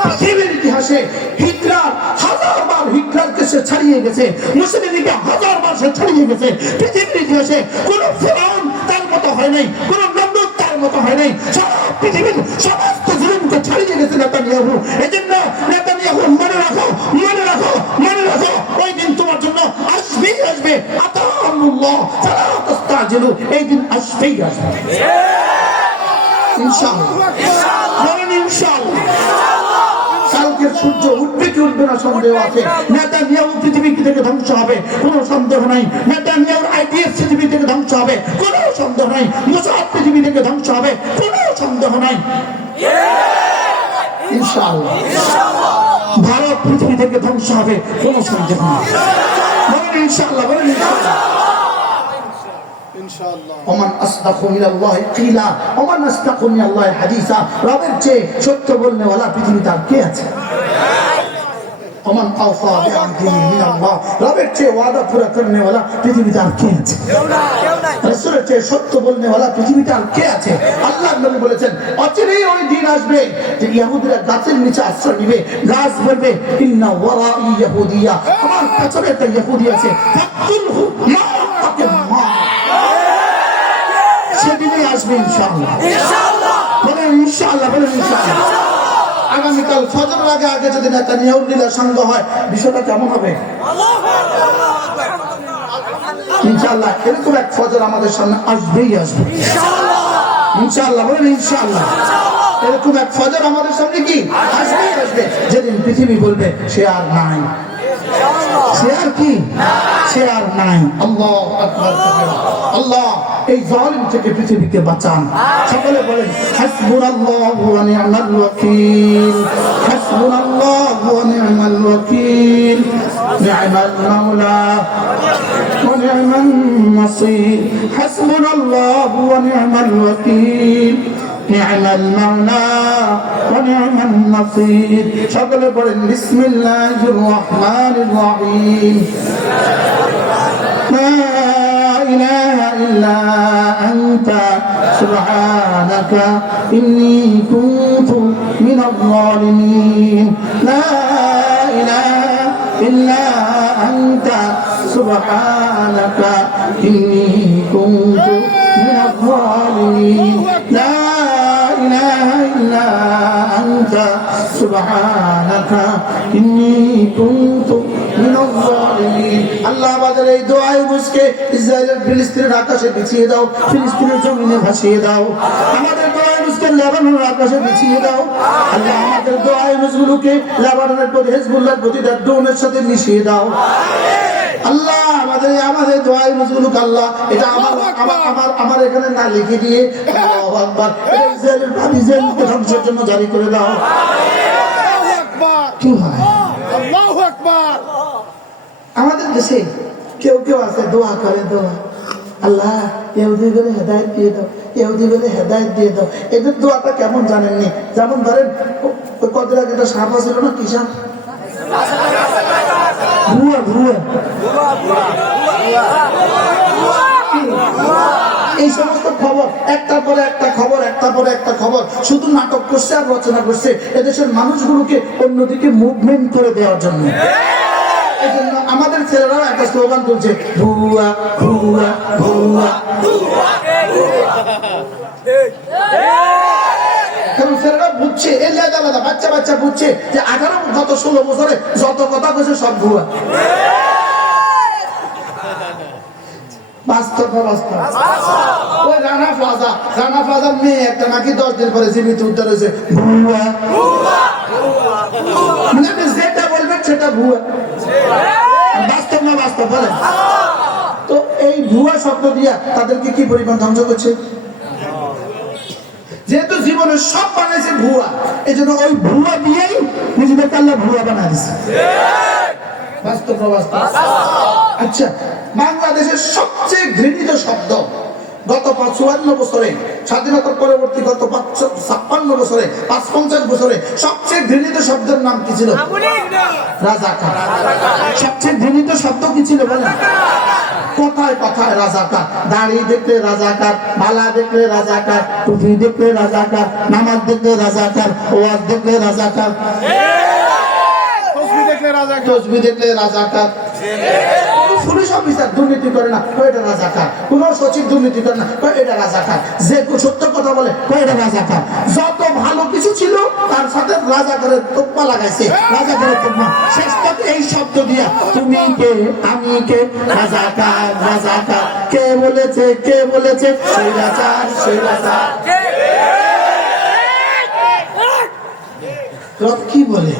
পৃথিবীর ইতিহাসে হিটলার 1000 বার হিটলারকে সে ছাড়িয়ে গেছে, মুসলিমকে 1000 বার সে ছাড়িয়ে গেছে। পৃথিবীর ইতিহাসে কোন ফিরাউন তার মতো হয় নাই, কোন নমরুদ তার মতো হয় নাই। সারা পৃথিবীর সমস্ত জুলুমকে ছাড়িয়ে গেছে নেতানিয়াহু। এজন্য নেতানিয়াহু মনে রাখো, মনে রাখো, মনে রাখো, ওই দিন তোমার জন্য আসবেই আসবে। আতাহুল্লাহ ফালা তাস্তাজিলু, এই দিন আসবেই আসবে ইনশাআল্লাহ। বলেন ইনশাআল্লাহ। কালকের সূর্য উঠবে কি উঠবে না সন্দেহ আছে। নেতানিয়াহু পৃথিবী থেকে ধ্বংস হবে, কোনো সন্দেহ নাই। নেতানিয়াহুর আইডিএফ পৃথিবী থেকে ধ্বংস হবে, কোনো সন্দেহ নাই। মুসাদ পৃথিবী থেকে ধ্বংস হবে, কোনো সন্দেহ নাই ইনশাআল্লাহ। ভারত পৃথিবী থেকে ধ্বংস হবে কোন সন্দেহ নেই। বলেন ইনশাআল্লাহ, বলেন ইনশাআল্লাহ। ইনশাআল্লাহ। ওমান আসদাকু মিনাল্লাহি কিলা ওমান আসদাকু মিনাল্লাহি হাদিসা। রবের চেয়ে সত্য বলনেওয়ালা পৃথিবীতে আর কে আছে? ওমান আওফা বিআহদিহি মিনাল্লাহ। রবের চেয়ে ওয়াদা পুরা করনেওয়ালা পৃথিবীতে আর কে আছে? রাসূলের চেয়ে সত্য বলনেওয়ালা পৃথিবীতে আর কে আছে? আল্লাহর নবী বলেছেন অচিরেই ওই দিন আসবে যে ইহুদিরা গাছের নিচে আশ্রয় নিবে, গাছ বলবে ইন্না ওয়ারাই ইহুদিয়া, আমার পেছনে একটা ইহুদি আছে, ফাকতুলহু মা তাকে মা। সেদিনই আসবে ইনশাআল্লাহ, বলেন ইনশাআল্লাহ, বলেন ইনশাআল্লাহ। আগামীকাল ফজরের আগে আগে যদি নেতানিয়াহুর লীলা সঙ্গ হয় বিষয়টা কেমন হবে? ইনশাআল্লাহ এরকম এক ফজর আমাদের সামনে আসবেই আসবে ইনশাআল্লাহ, বলেন ইনশাআল্লাহ। এরকম এক ফজর আমাদের সামনে কি আসবেই আসবে, যেদিন পৃথিবী বলবে সে আর নাই, সে আর কি, সে আর নাই। আল্লাহু আকবার। আল্লাহ এই জালিম থেকে পৃথিবীকে বাঁচান। সকলে বলেন হাসবুনাল্লাহু ওয়া নি'মাল ওয়াকিল, হাসবুনাল্লাহু ওয়া নি'মাল ওয়াকিল, নি'মাল মাওলা ওয়া নি'মান নাসির, হাসবুনাল্লাহু ওয়া নি'মাল ওয়াকিল, নি'মাল মাওলা ওয়া নি'মান নাসির। সকলে বলেন বিসমিল্লাহির রহমানির রহিম। লা ইলাহা ইল্লা আনতা সুবহানাকা ইন্নী কুনতু মিনাল যালিমিন। লা ইলাহা ইল্লা আনতা সুবহানাকা ইন্নী কুনতু মিনাল যালিমিন। লা ইলাহা ইল্লা আনতা সুবহানাকা ইন্নী কুনতু মিনাল যালিমিন। আল্লাহ আমাদের এই দোয়ায় বুঝকে ইসরায়েলের ফিলিস্তিনের আকাশে বিছিয়ে দাও, ফিলিস্তিনের জমিনে ভাসিয়ে দাও। আমাদের দোয়ায় বুঝকে লেবাননের আকাশে বিছিয়ে দাও। আল্লাহ আমাদের দোয়ায় বুঝগুলোকে লেবাননের প্রতি হেজবুল্লাহর প্রতি ড্রোনের সাথে মিশিয়ে দাও। আল্লাহ আমাদের দোয়াই মুসগুলুক আল্লাহ এটা আমার এখানে না লিখে দিয়ে আল্লাহু আকবার ইসরায়েলের ইসরায়েলকে ধ্বংসের জন্য জারি করে দাও। আল্লাহু আকবার। কি হয় আল্লাহু আকবার। আমাদের দেশে কেউ কেউ আছে দোয়া করে, দোয়া আল্লাহ ইহুদি করে হেদায়েত দিয়ে দাও, ইহুদি করে হেদায়েত দিয়ে দাও। এদের দোয়াটা কেমন জানেননি? যেমন ধরেন কদিন আগে একটা সাপ ছিল না, কি সাপ? ভুয়া ভুয়া। এই সমস্ত খবর একটার পরে একটা খবর, একটার পরে একটা খবর, শুধু নাটক করছে আর রচনা করছে এদেশের মানুষগুলোকে অন্যদিকে মুভমেন্ট করে দেওয়ার জন্য। এই জন্য আমাদের ছেলেরাও একটা স্লোগান তুলছে ভুয়া ভুয়া ভুয়া। কারণ ছেলেরা বুঝছে এই আলাদা আলাদা বাচ্চা বাচ্চা বুঝছে যে 18 গত 16 বছরে যত কথা কইছে সব ভুয়া। বাস্তব বাস্তব। ওই রানা প্লাজার মেয়ে একটা নাকি 10 দিন পরে জীবিত উদ্ধার হয়েছে, ভুয়া। মানে আপনি যেটা বলবেন সেটা ভুয়া, বাস্তব না বাস্তব বলেন? তো এই ভুয়া শব্দ দিয়া তাদেরকে কি পরিমাণ ধ্বংস করছে। যেহেতু জীবনে সব বানাইছে ভুয়া, এই জন্য ওই ভুয়া দিয়েই নিজেদেরকে আল্লাহ ভুয়া বানায় দিচ্ছে। বাস্তব বাস্তব। আচ্ছা, বাংলাদেশের সবচেয়ে ঘৃণিত শব্দ গত 54 বছরে, স্বাধীনতার পরবর্তী গত 56 বছরে, 55 বছরে সবচেয়ে ঘৃণিত শব্দের নাম কি ছিল? রাজাকার। সবচেয়ে ঘৃণিত শব্দ কি ছিল বলেন? কথায় কথায় রাজাকার। দাড়ি দেখলে রাজাকার, মালা দেখলে রাজাকার, টুপি দেখলে রাজাকার, নামাজ দেখলে রাজাকার, ওয়াজ দেখলে রাজাকার, তসবিহ দেখলে রাজাকার। পুলিশ অফিসার দুর্নীতি করে না, এটা রাজাকার। কোন সচিব দুর্নীতি করে না, এটা রাজাকার। যে সত্য কথা বলে, এটা রাজাকার। যত ভালো কিছু ছিল তার সাথে রাজাকারের তোপ্পা লাগাইছে, রাজাকারের তোপ্পা। শেষ পথে এই শব্দ দিয়া তুমি কে আমি কে, রাজাকার রাজাকার। কে বলেছে কে বলেছে স্বৈরাচার স্বৈরাচার। রব কি বলে?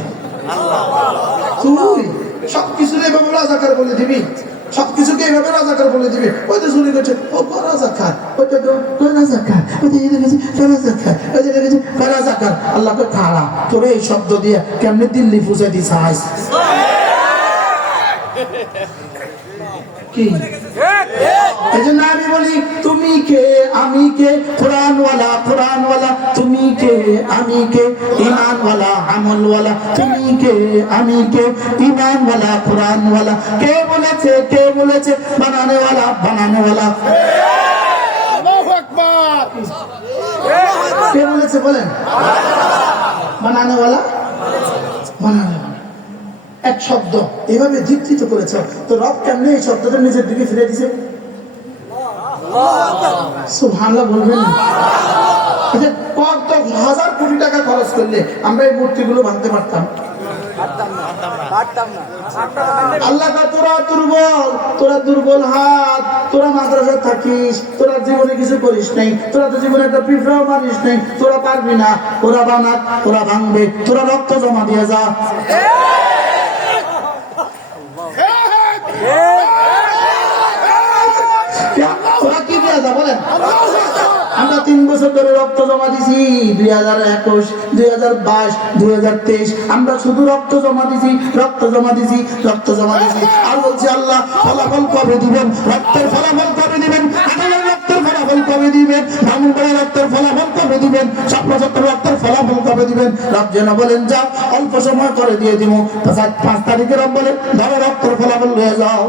তুই সবকিছু এভাবে রাজাকার বলে দিবি? সবকিছুকে এইভাবে রাজাকার বলে দিবে। ওই তো চুরি করছে, ও রাজাকার, ওইটা তো রাজাকার, ওই যে দেখেছি রাজাকার, ওই যে দেখেছি রাজাকার। আল্লাহ তো খাড়া তোরে এই শব্দ দিয়ে কেমনে দিল্লি পৌঁছে দিস আইস কি? এই জন্য আমি বলি তুমি কে আমি কে, কোরআনওয়ালা কোরআনওয়ালা, তুমি কে আমি কে, ইমানওয়ালা আমলওয়ালা, তুমি কে আমি কে, ইমানওয়ালা কোরআনওয়ালা। কে বলেছে বানানেওয়ালা বানানেওয়ালা। আল্লাহু আকবার। কে বলেছে বলেন? বানানেওয়ালা বানানেওয়ালা। এক শব্দ এভাবে চিত্রিত করেছে। তো রব কেমনে এই শব্দটা নিজের দিকে ফিরে দিছে? সুবহানাল্লাহ বলবেন না? আচ্ছা, কত হাজার কোটি টাকা খরচ করলে আমরা এই মূর্তিগুলো ভাঙতে পারতাম? আল্লাহ তোরা দুর্বল হাত, তোরা মাদ্রাসা থাকিস, তোরা জীবনে কিছু করিস নাই, তোরা তো জীবনে একটা পিঁপড়াও মারিস নাই, তোরা পারবি না, ওরা বানাক, ওরা ভাঙবে, তোরা রক্ত জমা দিয়ে যা। তোরা কি দিয়ে যা বলেন? আমরা 3 বছর ধরে রক্ত জমা দিছি, 2021, 2022, 2023, আমরা শুধু রক্ত জমা দিছি, রক্ত জমা দিছি, রক্ত জমা দিছি। আর বলছি আল্লাহ ফলাফল কবে দিবেন? রক্তের ফলাফল কবে দিবেন? আঠারোর রক্তের ফলাফল কবে দিবেন? ব্রাহ্মণবাড়ির রক্তের ফলাফল কবে দিবেন? 775 রক্তের ফলাফল কবে দিবেন? রব যেন বলেন যাও অল্প সময় করে দিয়ে দিব। 5 তারিখে রব বলেন ধরো রক্তের ফলাফল নিয়ে যাও।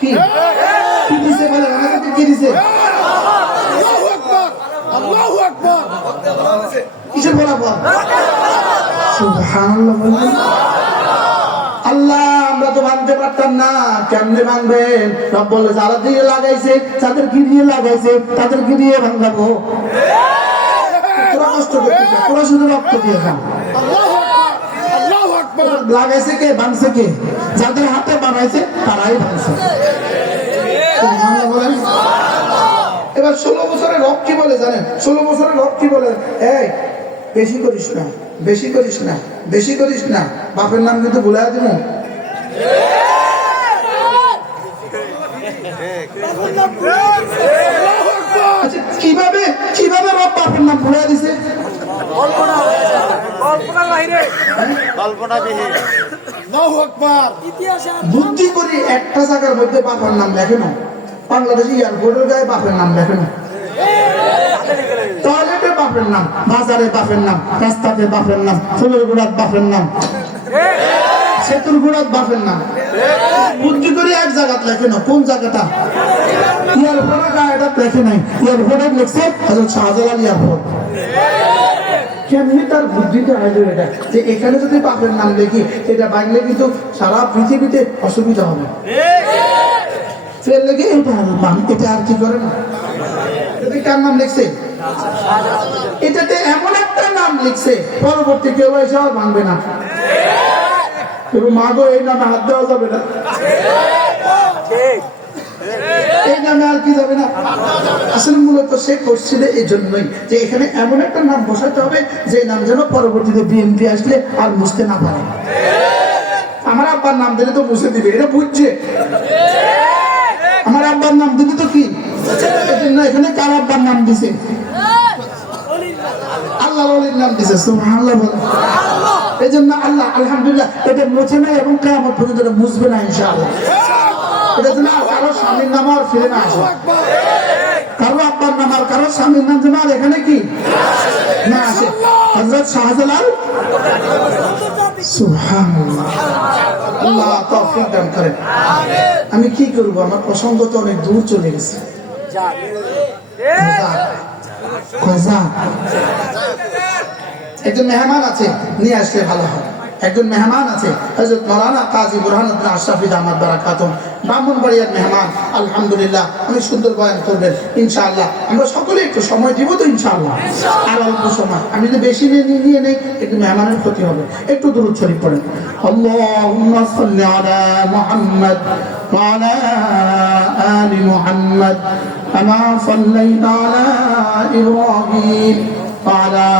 কি কি দিছে বলেন? আমাকে কি দিছে? আল্লাহু আকবার। আল্লাহু আকবার। কিসের ফলাফল? সুবহানাল্লাহ বলেন। আল্লাহ আমরা তো ভাঙতে পারতাম না, কেমনে ভাঙবেন? রব বলে যারা দিয়ে লাগাইছে, যাদের কি দিয়ে লাগাইছে তাদের কি দিয়ে ভাঙাবো? তোরা কষ্ট করতেছে, তোরা শুধু রক্ত দিয়ে খান। আল্লাহু আকবার। আল্লাহু আকবার। লাগাইছে কে? ভাঙছে কে? যাদের হাতে বানাইছে তারাই ভাঙছে। সুবহানাল্লাহ বলেন। এবার 16 বছরের রব কি বলে জানেন? 16 বছরের রব কি বলে? এই বেশি করিস না, বেশি করিস না, বেশি করিস না, বাপের নাম কিন্তু ভুলে দিব। আচ্ছা কিভাবে কিভাবে রব বাপের নাম ভুলে দিছে? আল্লাহু আকবার। বুদ্ধি করি একটা জায়গার মধ্যে বাপের নাম লেখে না। বাংলাদেশি এয়ারপোর্টের গায়ে বাপের নাম লেখে না, টয়লেটে বাপের নাম, বাজারে বাপের নাম, রাস্তাতে বাপের নাম, ফুলের গোড়ার বাপের নাম, সেতুর গোড়ার বাপের নাম। বুদ্ধি করে এক জায়গা লেখে না। কোন জায়গাটা? এয়ারপোর্টের গায়ে এটা লেখে নাই, এয়ারপোর্টে লিখছে হযরত শাহজালাল এয়ারপোর্ট। কেমনি তার বুদ্ধিতে আইলো এটা যে এখানে যদি বাপের নাম লিখি এটা বাংলা কিন্তু সারা পৃথিবীতে অসুবিধা হবে। লেগে এটা আর কি করে না? কার নাম লিখছে? এটাতে এমন একটা নাম লিখছে পরবর্তী কেউ এসে আর ভাঙবে না। মা গো এই নামে হাত দেওয়া যাবে না, এই নামে আর কি যাবে না। আসলে মূলত সে করছিল এই জন্যই যে এখানে এমন একটা নাম বসাতে হবে যে নাম যেন পরবর্তীতে বিএনপি আসলে আর মুছতে না পারে। আমার আব্বার নাম দিলে তো মুছে দিবে, এটা বুঝছে। আমার আব্বার নাম দিবি তো কি এখানে কার আব্বার নাম দিছে? আল্লাহ ওলির নাম দিছে। সুবহানাল্লাহ বলেন। এই জন্য আল্লাহ আলহামদুলিল্লাহ এটা মুছে নাই এবং কিয়ামত পর্যন্ত এটা মুছবে না ইনশাআল্লাহ। এটা যেন কারো স্বামীর নাম আর ফিরে না আসে, কারো আব্বার নাম আর কারো স্বামীর নাম যেন আর এখানে কি না আসে। হযরত শাহজালাল। সুবহানাল্লাহ। আল্লাহ তৌফিক দান করেন। আমি কি করব? আমার প্রসঙ্গ তো অনেক দূর চলে গেছে। একজন মেহমান আছে, নিয়ে আসলে ভালো হয়। একজন মেহমান আছে হযরত মাওলানা কাজী বুরহানুদ্দিন আশরাফি দামাত বারাকাতুহু, ব্রাহ্মণবাড়িয়ার মেহমান। আলহামদুলিল্লাহ অনেক সুন্দর বয়ান করবেন ইনশাআল্লাহ। আমরা সকলে একটু সময় দিব তো ইনশাআল্লাহ। আর অল্প সময়, আমি যদি বেশি নিয়ে নেই একটু মেহমানের ক্ষতি হবে। একটু দুরূদ শরীফ পড়েন। আল্লাহুম্মা সাল্লি আলা মুহাম্মদ ওয়া আলা আলি মুহাম্মদ কামা সাল্লাইতা আলা ইব্রাহিম ওয়া আলা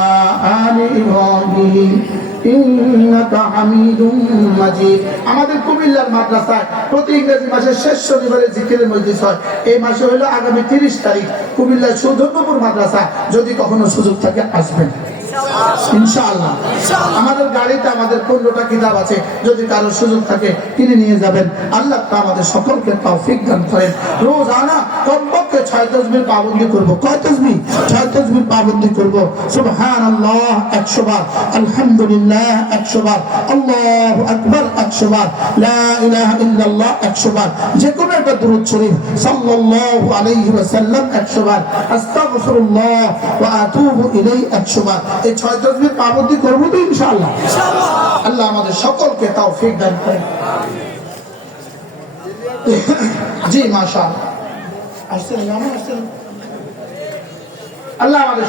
আলি ইব্রাহিম ইন্নাকা হামিদুম মাজিদ। আমাদের কুমিল্লার মাদ্রাসায় প্রতি ইংরেজি মাসের শেষ শনিবারে জিকিরের মজলিস হয়। এই মাসে হলো আগামী 30 তারিখ কুমিল্লার সৌধন্যপুর মাদ্রাসা। যদি কখনো সুযোগ থাকে আসবেন ইনশাআল্লাহ। আমাদের গাড়িতে আমাদের 15টা কিতাব আছে, যদি কারো সুযোগ থাকে কিনে নিয়ে যাবেন। আল্লাহ আমাদের সকলকে তৌফিক দান করেন। রোজানা কমপক্ষে 6 তাসবিহ পাবন্দি করব। কয় তাসবিহ? 6 তাসবিহ পাবন্দি করব। সুবহানাল্লাহ 100 বার, আলহামদুলিল্লাহ 100 বার, আল্লাহু আকবার 100 বার, লা ইলাহা ইল্লাল্লাহ 100 বার, যে কোনো একটা দুরূদ শরীফ সাল্লাল্লাহু আলাইহি ওয়াসাল্লাম 100 বার, আস্তাগফিরুল্লাহ ওয়া আতুবু ইলাইহি 100 বার। এই 6 তাসবিহ পাবন্দি করব তো ইনশাআল্লাহ। আল্লাহ আমাদের সকলকে তৌফিক দান করেন। জি মাশাআল্লাহ। আসছেন, আল্লাহ আমাদের